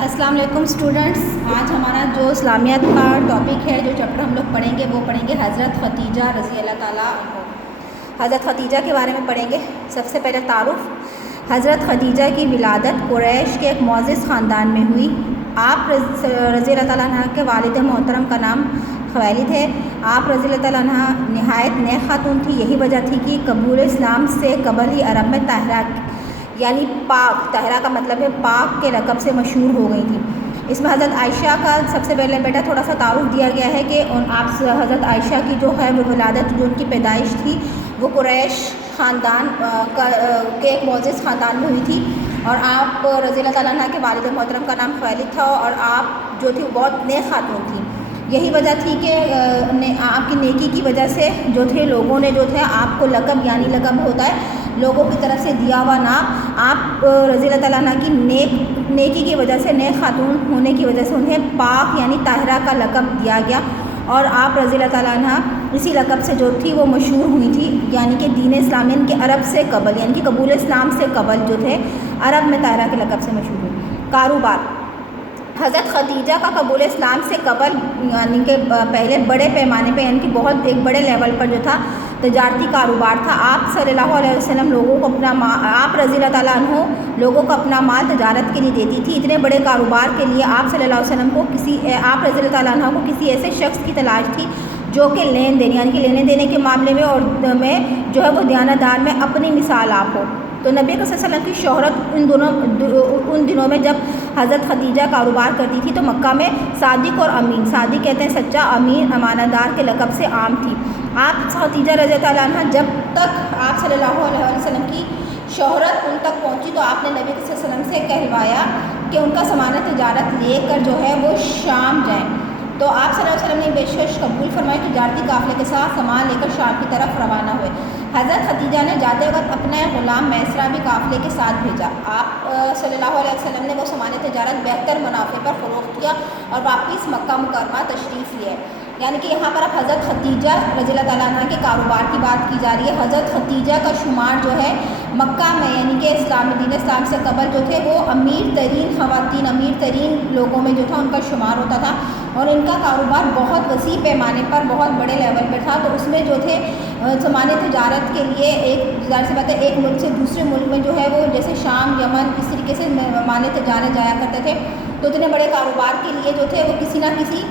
السلام علیکم اسٹوڈنٹس، آج ہمارا جو اسلامیات کا ٹاپک ہے، جو چیپٹر ہم لوگ پڑھیں گے وہ پڑھیں گے حضرت ختیجہ رضی اللہ تعالیٰ عنہ۔ حضرت ختیجہ کے بارے میں پڑھیں گے۔ سب سے پہلے تعارف۔ حضرت ختیجہ کی ولادت قریش کے ایک معزز خاندان میں ہوئی۔ آپ رضی اللہ تعالیٰ عنہ کے والد محترم کا نام خویلد ہے۔ آپ رضی اللہ تعالیٰ عنہ نہایت نیک خاتون تھی۔ یہی وجہ تھی کہ قبول اسلام سے قبل ہی عرب میں طاہرہ یعنی پاک، طاہرہ کا مطلب ہے پاک کے لقب سے مشہور ہو گئی تھی۔ اس میں حضرت عائشہ کا سب سے پہلے بیٹا تھوڑا سا تعارف دیا گیا ہے کہ آپ حضرت عائشہ کی جو ہے وہ ولادت، جو ان کی پیدائش تھی وہ قریش خاندان کے ایک معزز خاندان میں ہوئی تھی، اور آپ رضی اللہ تعالیٰ عنہ کے والد محترم کا نام خویلد تھا، اور آپ جو تھی وہ بہت نیک خاتون تھی۔ یہی وجہ تھی کہ آپ کی نیکی کی وجہ سے جو تھے لوگوں نے جو تھے آپ کو لقب، یعنی لقب ہوتا ہے لوگوں کی طرف سے دیا ہوا نام، آپ رضی اللہ تعالیٰ عنہ کی نیکی کی وجہ سے، نیک خاتون ہونے کی وجہ سے انہیں پاک یعنی طاہرہ کا لقب دیا گیا، اور آپ رضی اللہ تعالیٰ عنہ اسی لقب سے جو تھی وہ مشہور ہوئی تھی، یعنی کہ دین اسلامی ان کے عرب سے قبل، یعنی کہ قبول اسلام سے قبل جو تھے عرب میں طاہرہ کے لقب سے مشہور ہوئی۔ کاروبار۔ حضرت ختیجہ کا قبول اسلام سے قبل یعنی کہ پہلے بڑے پیمانے پہ، یعنی کہ بہت ایک بڑے لیول پر جو تھا تجارتی کاروبار تھا۔ آپ صلی اللہ علیہ وسلم آپ رضی اللہ تعالیٰ عنہ لوگوں کو اپنا مال تجارت کے لیے دیتی تھی۔ اتنے بڑے کاروبار کے لیے آپ صلی اللہ علیہ وسلم کو آپ رضی اللہ تعالیٰ عنہ کو کسی ایسے شخص کی تلاش تھی جو کہ لین دین، یعنی کہ لینے دینے کے معاملے میں اور میں جو ہے وہ دیانتدار میں اپنی مثال آپ ہو۔ تو نبی صلی اللہ علیہ وسلم کی شہرت ان دنوں میں جب حضرت ختیجہ کاروبار کرتی تھی تو مکہ میں صادق اور امین، صادق کہتے ہیں سچا، امین امانت دار کے لقب سے عام تھی۔ آپ ختیجہ رضی اللہ عنہ جب تک آپ صلی اللہ علیہ وسلم کی شہرت ان تک پہنچی تو آپ نے نبی صلی اللہ علیہ وسلم سے کہلوایا کہ ان کا سامان تجارت لے کر جو ہے وہ شام جائیں، تو آپ صلی اللہ علیہ وسلم نے پیشکش قبول فرمائی، تجارتی قافلے کے ساتھ سامان لے کر شام کی طرف روانہ ہوئے۔ حضرت ختیجہ نے جاتے وقت اپنا غلام میسرہ بھی قافلے کے ساتھ بھیجا۔ آپ صلی اللہ علیہ وسلم نے وہ سامان تجارت بہتر منافع پر فروخت کیا اور واپس مکہ مکرمہ تشریف لیے۔ یعنی کہ یہاں پر اب حضرت ختیجہ رضی اللہ تعالیٰ عنہ کے کاروبار کی بات کی جا رہی ہے۔ حضرت ختیجہ کا شمار جو ہے مکہ میں، یعنی کہ دین اسلام سے قبل جو تھے وہ امیر ترین خواتین، امیر ترین لوگوں میں جو تھا ان کا شمار ہوتا تھا، اور ان کا کاروبار بہت وسیع پیمانے پر، بہت بڑے لیول پر تھا۔ تو اس میں جو تھے سامان تجارت کے لیے ایک ظاہر سی بات ہے ایک ملک سے دوسرے ملک میں جو ہے وہ جیسے شام، یمن، اس طریقے سے سامان تجارت جایا کرتے تھے۔ تو اتنے بڑے کاروبار کے لیے جو تھے وہ کسی نہ کسی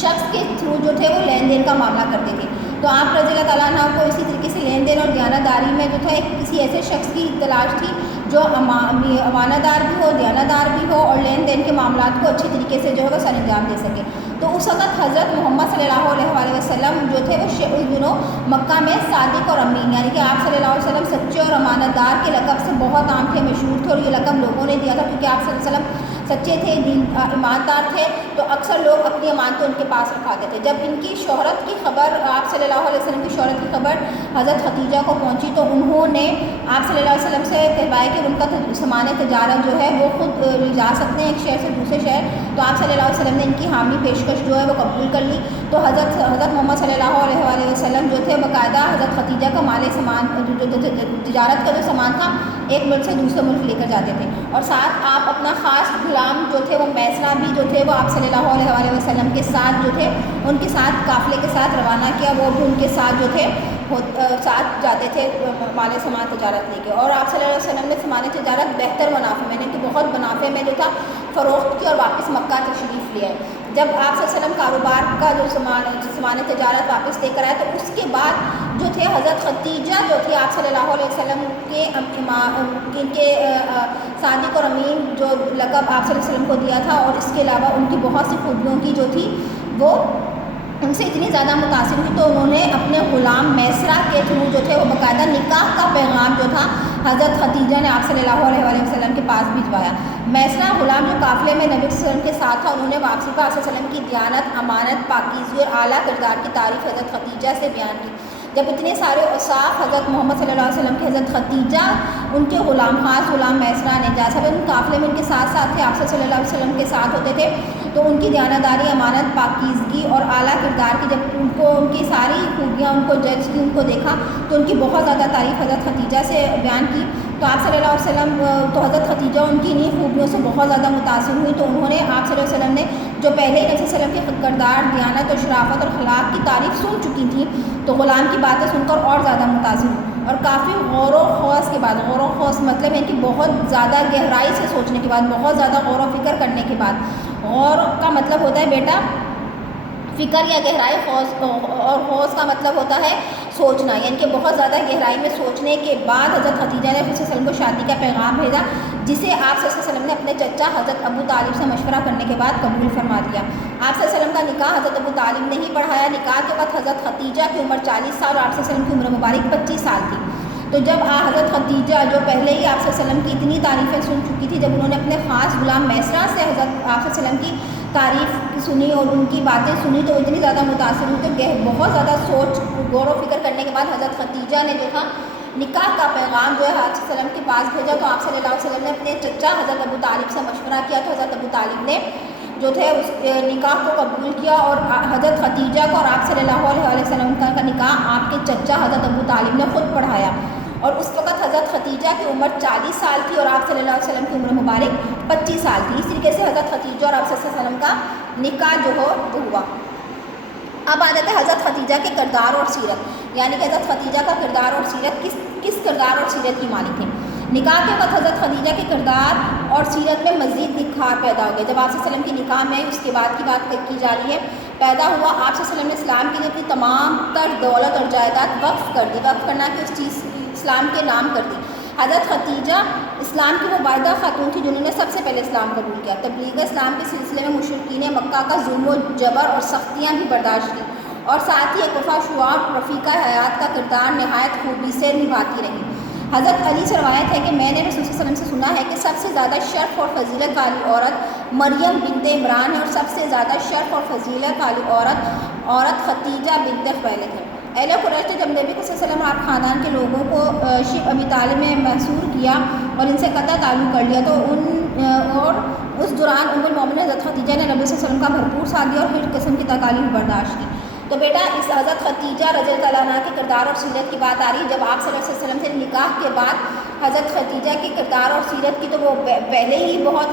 شخص کے تھرو جو تھے وہ لین دین کا معاملہ کرتے تھے۔ تو آپ رضی اللہ تعالیٰ عنہ کو اسی طریقے سے لین دین اور دیانتداری میں جو تھا ایک کسی ایسے شخص کی تلاش تھی جو امانت دار بھی ہو، دیانتدار بھی ہو، اور لین دین کے معاملات کو اچھی طریقے سے جو ہے وہ سر انجام دے سکے۔ تو اس وقت حضرت محمد صلی اللہ علیہ وسلم جو تھے وہ اس دنوں مکہ میں صادق اور امین، یعنی کہ آپ صلی اللہ علیہ وسلم سچے اور امانت دار کے لقب سے بہت عام تھے، مشہور تھے، اور یہ لقب لوگوں نے دیا تھا کیونکہ آپ صلی اللہ علیہ وسلم سچے تھے، ایماندار تھے، تو اکثر لوگ اپنی امانتیں ان کے پاس رکھاتے تھے۔ جب ان کی شہرت کی خبر، آپ صلی اللہ علیہ وسلم کی شہرت کی خبر حضرت ختیجہ کو پہنچی تو انہوں نے آپ صلی اللہ علیہ وسلم سے کہوایا کہ ان کا سامان تجارت جو ہے وہ خود لے جا سکتے ہیں ایک شہر سے دوسرے شہر۔ تو آپ صلی اللہ علیہ وسلم نے ان کی حامی پیشکش جو ہے وہ قبول کر لی۔ تو حضرت محمد صلی اللہ علیہ وسلم جو تھے باقاعدہ حضرت ختیجہ کا مال سامان تجارت کا جو سامان تھا ایک ملک سے دوسرے ملک لے کر جاتے تھے، اور ساتھ آپ اپنا خاص غلام جو تھے وہ میسرہ بھی جو تھے وہ آپ صلی اللہ علیہ وسلم کے ساتھ جو تھے ان کے ساتھ قافلے کے ساتھ روانہ کیا، وہ بھی ان کے ساتھ جو تھے ساتھ جاتے تھے مال سامان تجارت لے کے۔ اور آپ صلی اللہ علیہ وسلم نے سامان تجارت بہتر منافع میں، یعنی کہ بہت منافع میں جو تھا فروخت کی اور واپس مکہ تشریف لیا۔ جب آپ صلی اللہ علیہ وسلم کاروبار کا جو سامان تجارت واپس لے کر آئے تو اس کے بعد جو تھے حضرت ختیجہ جو تھی آپ صلی اللہ علیہ وسلم کے صادق اور امین جو لقب آپ صلی اللہ علیہ وسلم کو دیا تھا، اور اس کے علاوہ ان کی بہت سی خوبیوں کی جو تھی وہ ان سے اتنی زیادہ متاثر ہوئی تو انہوں نے اپنے غلام میسرہ کے تھرو جو تھے وہ باقاعدہ نکاح کا پیغام جو تھا حضرت ختیجہ نے آپ صلی اللہ علیہ وسلم کے پاس بھجوایا۔ میسرہ غلام جو قافلے میں نبی صلی اللہ علیہ وسلم کے ساتھ تھا، انہوں نے واپسی پر آپ صلی اللہ علیہ وسلم کی دیانت، امانت، پاکیزگی اور اعلیٰ کردار کی تعریف حضرت ختیجہ سے بیان کی۔ جب اتنے سارے اوصاف حضرت محمد صلی اللہ علیہ وسلم کے حضرت ختیجہ ان کے غلام، خاص غلام میسرہ نے، جیسا ان قافلے میں ان کے ساتھ ساتھ تھے، آپ صلی اللہ علیہ وسلم کے ساتھ ہوتے تھے، تو ان کی دیانتداری، امانت، پاکیزگی اور اعلیٰ کردار کی جب ان کی ساری خوبیاں ان کو جج کی، ان کو دیکھا تو ان کی بہت زیادہ تعریف حضرت ختیجہ سے بیان کی۔ تو آپ صلی اللہ علیہ وسلم تو حضرت ختیجہ ان کی انہیں خوبیوں سے بہت زیادہ متاثر ہوئی، تو انہوں نے آپ صلی اللہ علیہ وسلم نے جو پہلے ہی نبی صلی اللہ علیہ وسلم کے کردار، دیانت اور شرافت اور اخلاق کی تعریف سن چکی تھیں، تو غلام کی باتیں سن کر اور زیادہ متاثر ہوئی، اور کافی غور و خوض کے بعد، غور و خوض مطلب ہے کہ بہت زیادہ گہرائی سے سوچنے کے بعد، بہت زیادہ غور و فکر کرنے کے بعد، غور کا مطلب ہوتا ہے بیٹا فکر یا گہرائی، اور خوض کا مطلب ہوتا ہے سوچنا، یعنی کہ بہت زیادہ گہرائی میں سوچنے کے بعد حضرت ختیجہ نے حضرت صلی اللہ علیہ وسلم کو شادی کا پیغام بھیجا، جسے آپ صلی اللہ علیہ وسلم نے اپنے چچا حضرت ابو طالب سے مشورہ کرنے کے بعد قبول فرما دیا۔ آپ صلی اللہ علیہ وسلم کا نکاح حضرت ابو طالب نے ہی پڑھایا۔ نکاح کے وقت حضرت ختیجہ کی عمر 40 سال اور آپ صلی اللہ علیہ وسلم کی عمر مبارک 25 سال تھی۔ تو جب حضرت ختیجہ جو پہلے ہی آپ صلی اللہ علیہ وسلم کی اتنی تعریفیں سن چکی تھی، جب انہوں نے اپنے خاص غلام میسرہ سے حضرت آپ صلی اللہ علیہ وسلم کی تعریف سنی اور ان کی باتیں سنی، تو اتنی زیادہ متاثر ہوئی کہ بہت زیادہ سوچ غور و فکر کرنے کے بعد حضرت ختیجہ نے جو تھا نکاح کا پیغام جو ہے آپ صلی اللہ علیہ وسلم کے پاس بھیجا۔ تو آپ صلی اللہ علیہ وسلم نے اپنے چچا حضرت ابو طالب سے مشورہ کیا، تو حضرت ابو طالب نے جو تھے اس نکاح کو قبول کیا، اور حضرت ختیجہ کو اور آپ صلی اللہ علیہ وسلم کا نکاح آپ کے چچا حضرت ابو طالب نے خود پڑھایا، اور اس وقت حضرت ختیجہ کی عمر 40 سال تھی اور آپ صلی اللہ علیہ وسلم کی عمر مبارک 25 سال تھی۔ اس طریقے سے حضرت ختیجہ اور آپ صلی اللہ علیہ وسلم کا نکاح جو ہوا۔ اب آ جاتا ہے حضرت ختیجہ کے کردار اور سیرت، یعنی کہ حضرت ختیجہ کا کردار اور سیرت کس کردار اور سیرت کی مالک تھی۔ نکاح کے وقت حضرت ختیجہ کے کردار اور سیرت میں مزید نکھار پیدا ہو گئے۔ جب آپ صلی اللہ علیہ وسلم کی نکاح میں اس کے بعد کی بات کی جا رہی ہے، پیدا ہوا، آپ صلی اللہ علیہ وسلم نے اسلام کے لیے اپنی تمام تر دولت اور جائیداد وقف کر دی، وقف کرنا کہ اس چیز اسلام کے نام کر دی۔ حضرت ختیجہ اسلام کی وہ واحدہ خاتون تھی جنہوں نے سب سے پہلے اسلام قبول کیا۔ تبلیغ اسلام کے سلسلے میں مشرکین مکہ کا ظلم و جبر اور سختیاں بھی برداشت کی، اور ساتھ ہی ایک وفا شعاع رفیقہ حیات کا کردار نہایت خوبی سے نبھاتی رہی۔ حضرت علی سے روایت ہے کہ میں نے رسول صلی اللہ علیہ وسلم سے سنا ہے کہ سب سے زیادہ شرف اور فضیلت والی عورت مریم بنت عمران ہے، اور سب سے زیادہ شرف اور فضیلت والی عورت ختیجہ بنت خویلد ہے۔ اہل قریش نے جب نبی صلی اللہ علیہ وسلم اور آپ خاندان کے لوگوں کو شب ابی طالب میں محصور کیا اور ان سے قطع تعلق کر لیا، تو اس دوران ام المومنین حضرت ختیجہ نے نبی صلی اللہ علیہ وسلم کا بھرپور ساتھ دیا اور ہر قسم کی تکالیف برداشت کی۔ تو بیٹا اس حضرت ختیجہ رضی اللہ عنہا کے کردار اور سیرت کی بات آ رہی ہے۔ جب آپ صلی اللہ علیہ وسلم سے نکاح کے بعد حضرت ختیجہ کے کردار اور سیرت کی، تو وہ پہلے ہی بہت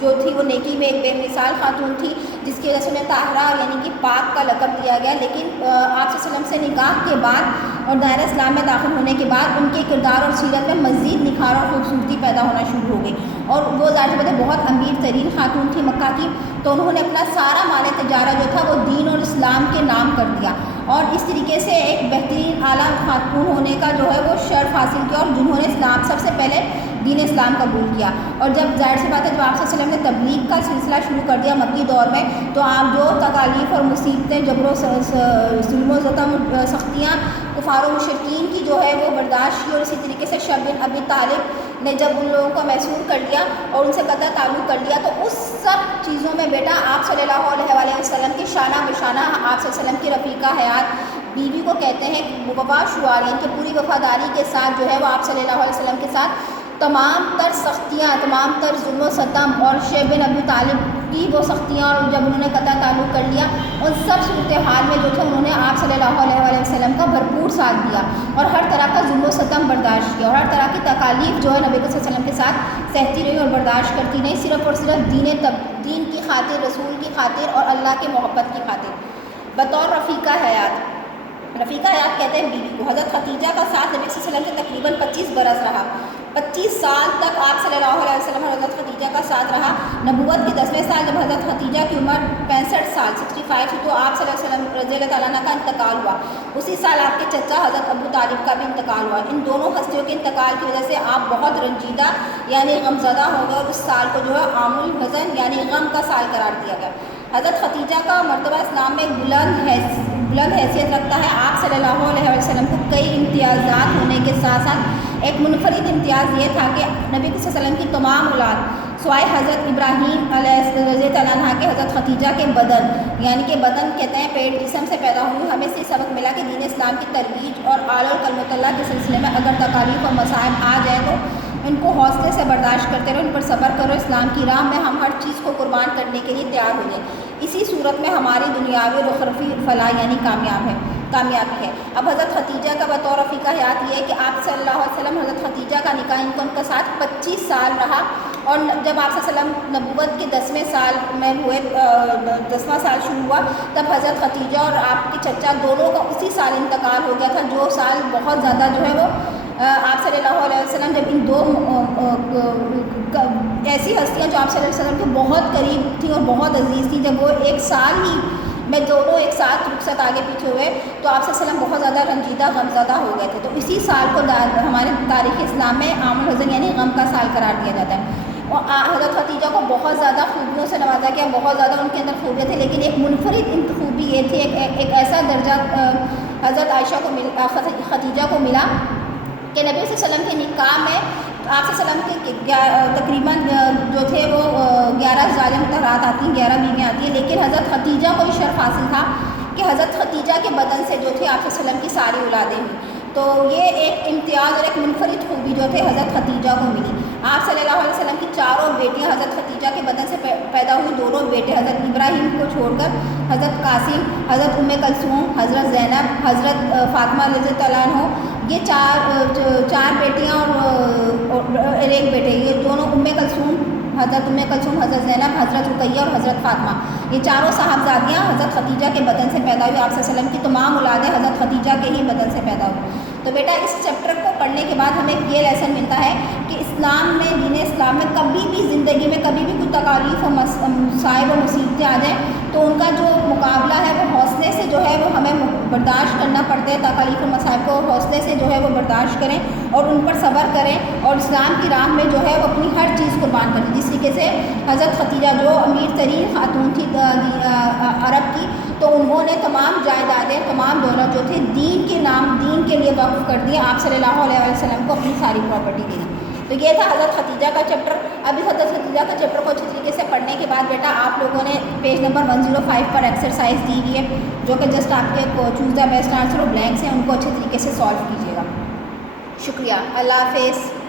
جو تھی وہ نیکی میں ایک بے مثال خاتون تھی، جس کی وجہ سے انہیں طاہرہ یعنی کہ پاک کا لقب دیا گیا۔ لیکن آپ صلی اللہ علیہ وسلم سے نکاح کے بعد اور دائرہ اسلام میں داخل ہونے کے بعد ان کے کردار اور سیرت میں مزید نکھار اور خوبصورتی پیدا ہونا شروع ہو گئی، اور وہ ظاہر سی بات ہے بہت امیر ترین خاتون تھی مکہ کی، تو انہوں نے اپنا سارا مال تجارہ جو تھا وہ دین اور اسلام کے نام کر دیا، اور اس طریقے سے ایک بہترین اعلیٰ خاتون ہونے کا جو ہے وہ شرف حاصل کیا، اور جنہوں نے اسلام سب سے پہلے دین اسلام قبول کیا۔ اور جب ظاہر سی بات ہے جب آپ صلی اللہ علیہ وسلم نے تبلیغ کا سلسلہ شروع کر دیا مکی دور میں، تو آپ جو تکالیف اور مصیبتیں، جبر و ظلم و ستم، سختیاں کفار و مشرکین کی جو ہے وہ برداشت کی، اور اسی طریقے سے شب بن ابی طالب نے جب ان لوگوں کو محصور کر لیا اور ان سے قطع تعلق کر لیا، تو اس سب چیزوں میں بیٹا آپ صلی اللہ علیہ وسلم کی شانہ بشانہ آپ صلی اللہ علیہ وسلم کی رفیقہ حیات بیوی کو کہتے ہیں وفا شعار، یعنی کہ پوری وفاداری کے ساتھ جو ہے وہ آپ صلی اللہ علیہ وسلم کے ساتھ تمام تر سختیاں، تمام تر ظلم و ستم اور شیب بن ابی طالب کی وہ سختیاں، اور جب انہوں نے قطع تعلق کر لیا، ان سب صورتحال میں جو تھے انہوں نے آپ صلی اللہ علیہ وسلم کا بھرپور ساتھ دیا، اور ہر طرح کا ظلم و ستم برداشت کیا، اور ہر طرح کی تکالیف جو ہے نبی صلی اللہ علیہ وسلم کے ساتھ سہتی رہی اور برداشت کرتی نہیں، صرف اور صرف دین کی خاطر، رسول کی خاطر اور اللہ کی محبت کی خاطر۔ بطور رفیقہ حیات، رفیقہ حیات کہتے ہیں بیوی کو۔ حضرت ختیجہ کا ساتھ نبی صلی اللہ علیہ وسلم سے تقریباً 25 برس رہا، 25 سال تک آپ صلی اللہ علیہ وسلم اور حضرت ختیجہ کا ساتھ رہا۔ نبوت کے 10ویں سال جب حضرت ختیجہ کی عمر 65 سال 65 تھی، تو آپ صلی اللہ علیہ وسلم رضی اللہ تعالیٰ عنہ کا انتقال ہوا۔ اسی سال آپ کے چچا حضرت ابو طالب کا بھی انتقال ہوا۔ ان دونوں ہستیوں کے انتقال کی وجہ سے آپ بہت رنجیدہ یعنی غمزدہ ہو گئے، اور اس سال کو جو ہے عام الحزن یعنی غم کا سال قرار دیا گیا۔ حضرت ختیجہ کا مرتبہ اسلام میں بلند حیثیت رکھتا ہے۔ آپ صلی اللہ علیہ وسلم کو کئی امتیازات ہونے کے ساتھ ساتھ ایک منفرد امتیاز یہ تھا کہ نبی صلی اللہ علیہ وسلم کی تمام اولاد سوائے حضرت ابراہیم علیہ رضی اللہ عنہ کے حضرت ختیجہ کے بدن، یعنی کہ بدن کہتے ہیں پیٹ جسم سے پیدا ہوئی، ہمیں سے سبق ملا کہ دین اسلام کی ترویج اور اعلی کلمۃ اللہ کے سلسلے میں اگر تکالیف اور مصائب آ جائے تو ان کو حوصلے سے برداشت کرتے رہو، ان پر صبر کرو، اسلام کی راہ میں ہم ہر چیز کو قربان کرنے کے لیے تیار ہو جائیں، اسی صورت میں ہماری دنیاوی اور اخروی فلاح یعنی کامیاب ہے۔ کامیابی ہے۔ اب حضرت خدیجہ کا بطور رفیقہ حیات یہ ہے کہ آپ صلی اللہ علیہ وسلم حضرت خدیجہ کا نکاح ان کا ساتھ 25 سال رہا، اور جب آپ صلی اللہ علیہ وسلم نبوت کے 10ویں سال میں ہوئے، 10واں سال شروع ہوا، تب حضرت خدیجہ اور آپ کے چچا دونوں کا اسی سال انتقال ہو گیا تھا، جو سال بہت زیادہ جو ہے وہ آپ صلی اللہ علیہ وسلم جب ان دو ایسی ہستیاں جو آپ صلی اللہ علیہ وسلم کے بہت قریب تھیں اور بہت عزیز تھیں، جب وہ ایک سال ہی میں دونوں ایک ساتھ رخصت آگے پیچھے ہوئے تو آپ صلی اللہ علیہ وسلم بہت زیادہ رنجیدہ غمزدہ ہو گئے تھے۔ تو اسی سال کو ہمارے تاریخ اسلام میں عام الحزن یعنی غم کا سال قرار دیا جاتا ہے۔ اور حضرت خدیجہ کو بہت زیادہ خوبیوں سے نوازا گیا، بہت زیادہ ان کے اندر خوبیاں تھیں، لیکن ایک منفرد خوبی یہ تھی، ایک ایسا درجہ حضرت عائشہ کو خدیجہ کو ملا کہ نبی صلی اللہ علیہ وسلم کے نکاح میں آپ صلی اللہ علیہ وسلم کے تقریباً جو تھے وہ 11 ظالم مطہرات آتی ہیں، 11 بیویاں آتی ہیں، لیکن حضرت خدیجہ کو یہ شرف حاصل تھا کہ حضرت خدیجہ کے بدن سے جو تھے آپ صلی اللہ علیہ وسلم کی ساری اولادیں ہوئی۔ تو یہ ایک امتیاز اور ایک منفرد خوبی جو تھے حضرت خدیجہ کو ملی۔ آپ صلی اللہ علیہ وسلم کی چاروں بیٹیاں حضرت خدیجہ کے بدن سے پیدا ہوئی، دونوں بیٹے حضرت ابراہیم کو چھوڑ کر حضرت قاسم، حضرت کلثوم، حضرت زینب، حضرت فاطمہ رضی اللہ عنہ، یہ چار بیٹیاں اور ایک بیٹے، یہ دونوں کلثوم، حضرت زینب، حضرت رقیہ اور حضرت فاطمہ، یہ چاروں صاحبزادیاں حضرت خدیجہ کے بدن سے پیدا ہوئی۔ آپ صلی اللہ علیہ وسلم کی تمام اولادیں حضرت خدیجہ کے ہی بدن سے پیدا ہوئی۔ تو بیٹا اس چیپٹر کو پڑھنے کے بعد ہمیں یہ لیسن ملتا ہے کہ اسلام میں، دین اسلام میں کبھی بھی زندگی میں کبھی بھی کوئی تکالیف و مصائب و مصیبتیں آ جائیں تو ان کا جو مقابلہ ہے وہ حوصلے سے جو ہے وہ ہمیں برداشت کرنا پڑتا ہے۔ تکالیف و مصائب کو حوصلے سے جو ہے وہ برداشت کریں اور ان پر صبر کریں، اور اسلام کی راہ میں جو ہے وہ اپنی ہر چیز قربان کریں۔ جس طریقے سے حضرت خدیجہ جو امیر ترین خاتون تھی عرب کی، تو انہوں نے تمام جائیدادیں، تمام دولت جو تھے دین کے نام، دین کے لیے وقف کر دیا، آپ صلی اللہ علیہ وسلم کو اپنی ساری پراپرٹی دی۔ تو یہ تھا حضرت خدیجہ کا چیپٹر۔ اب اس حضرت خدیجہ کا چیپٹر کو اچھی طریقے سے پڑھنے کے بعد بیٹا آپ لوگوں نے پیج نمبر 105 پر ایکسرسائز دی ہوئی ہے، جو کہ جسٹ آپ کے چوز دا بیسٹ آنسر اور بلینکس ہیں، ان کو اچھے طریقے سے سالو کیجیے گا۔ شکریہ، اللہ حافظ۔